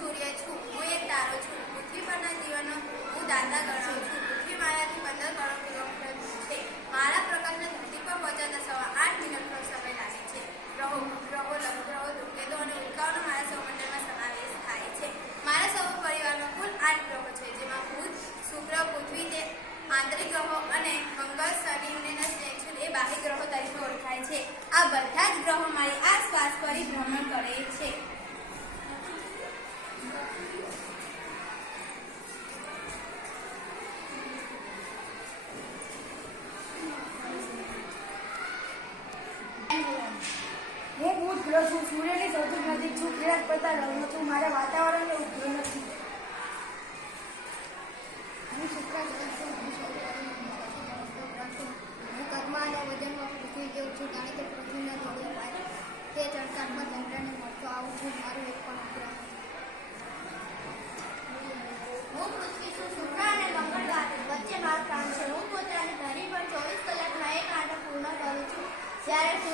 સૂર્ય છું, હું એક તારો છું. પૃથ્વી પરના જીવનનો હું દાતા ગણાવું છું. પૃથ્વી મારાથી પંદર કરોડ કિલોમીટર છે. મારા પ્રકાશને ધરતી પર પહોંચાડતા સવા આઠ મિનિટનો સમય લાગે છે. ગ્રહો ગ્રહો લઘુગ્રહો ધૂમકેતુ અને ઉલ્કાઓનો મારા સૌમંડળમાં સમાવેશ થાય છે. મારા સૌ પરિવારનો કુલ આઠ ગ્રહો છે, જેમાં બુધ, શુક્ર, પૃથ્વી, તે આંતરિક ગ્રહો અને મંગળ, શનિ અને એ બાહ્ય ગ્રહો તરીકે ઓળખાય છે. આ બધા જ ગ્રહો મારી સૌથી નજીક કરતા પડતા મારા વાતાવરણ વાતાવરણને ઉપગ્રહ નથી. હું શુક્ર ગ્રહ છું હું સૌરભનો ગ્રહ છું હું કદમાં અને વજનમાં પૃથ્વી જેવું છું કારણ કે પૃથ્વીના જોડે પાય તે ચડકાટમાં ચંદ્રને મળતો આવું છું મારું એક પણ ઉપગ્રહ નથી હું પૃથ્વી છું શુક્ર અને મંગળ વચ્ચે મારું કામ છે હું પોતાની ધરી પર ચોવીસ કલાકમાં એક આંટો પૂર્ણ કરું છું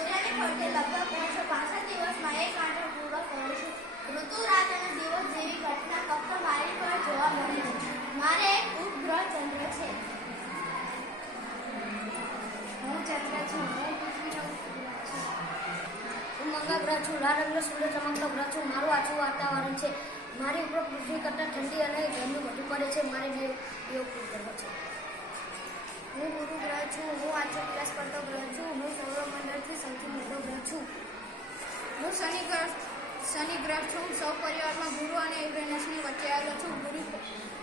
જ્યારે સૂર્યની લગભગ ત્રણસો પાસઠ દિવસમાં એક આંટો પૂરો થયો છું ઋતુ રાત અને દિવસ જેવી ઘટના ફક્ત મારી પર જોવા મળે છે મારે એક ઉપગ્રહ ચંદ્ર છે. હું ચંદ્ર છું, હું પૃથ્વીનો હું છું, લાલ રંગનો સૂર્ય ચમકતો ગ્રહ છું. મારું આછું વાતાવરણ છે. મારી ઉપર પૃથ્વી કરતાં ઠંડી અને ગરમી વધુ પડે છે. મારે બે ઉપગ્રહ છે. હું ગુરુ ગ્રહ છું, હું આછો પ્રકાશ પડતો ગ્રહ છું હું સૌરમંડળથી સૌથી મોટો ગ્રહ છું હું શનિ ગ્રહ શનિ ગ્રહ છું સૌ પરિવારમાં ગુરુ અને યુરેનસની વચ્ચે આવેલો છું. ગુરુ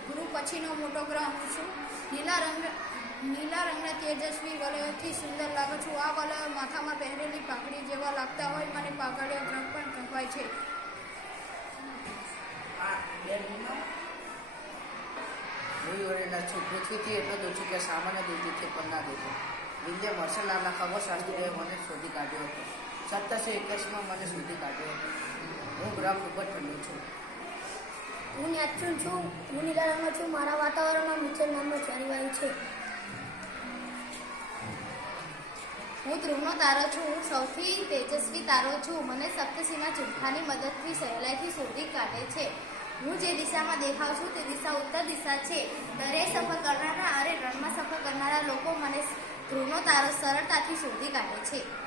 ગુરુ પછીનો મોટો ગ્રહ હું છું. લીલા રંગ લીલા રંગના તેજસ્વી વલયોથી સુંદર લાગુ છું. આ વલયો માથામાં પહેરેલી પાઘડી જેવા લાગતા હોય. મને પાઘડીઓ ગ્રહ પણ કહેવાય છે. હું છું. પૃથ્વીથી એટલો દૂર છું કે સામાન્ય દૂરથી પણ ના દેખો વિલિયમ મર્સલ નામના ખગોળશાસ્ત્રીએ મને શોધી કાઢ્યો હતો. સત્તરસો એકવીસમાં મને શોધી કાઢ્યો. હું ખૂબ જ ઠંડુ છું. હું નેપચ્યુન છું હું નીલા છું. મારા વાતાવરણમાં મિથેન નામનો જળવાયુ છે. હું ધ્રુવનો તારો છું. હું સૌથી તેજસ્વી તારો છું. મને સપ્તસીના ચુંખાની મદદથી, સહેલાઈથી શોધી કાઢે છે. હું જે દિશામાં દેખાવ છું તે દિશા ઉત્તર દિશા છે. દરે સફર કરનારા અને રણમાં સફર કરનારા લોકો મને ધ્રુવનો તારો સરળતાથી શોધી કાઢે છે.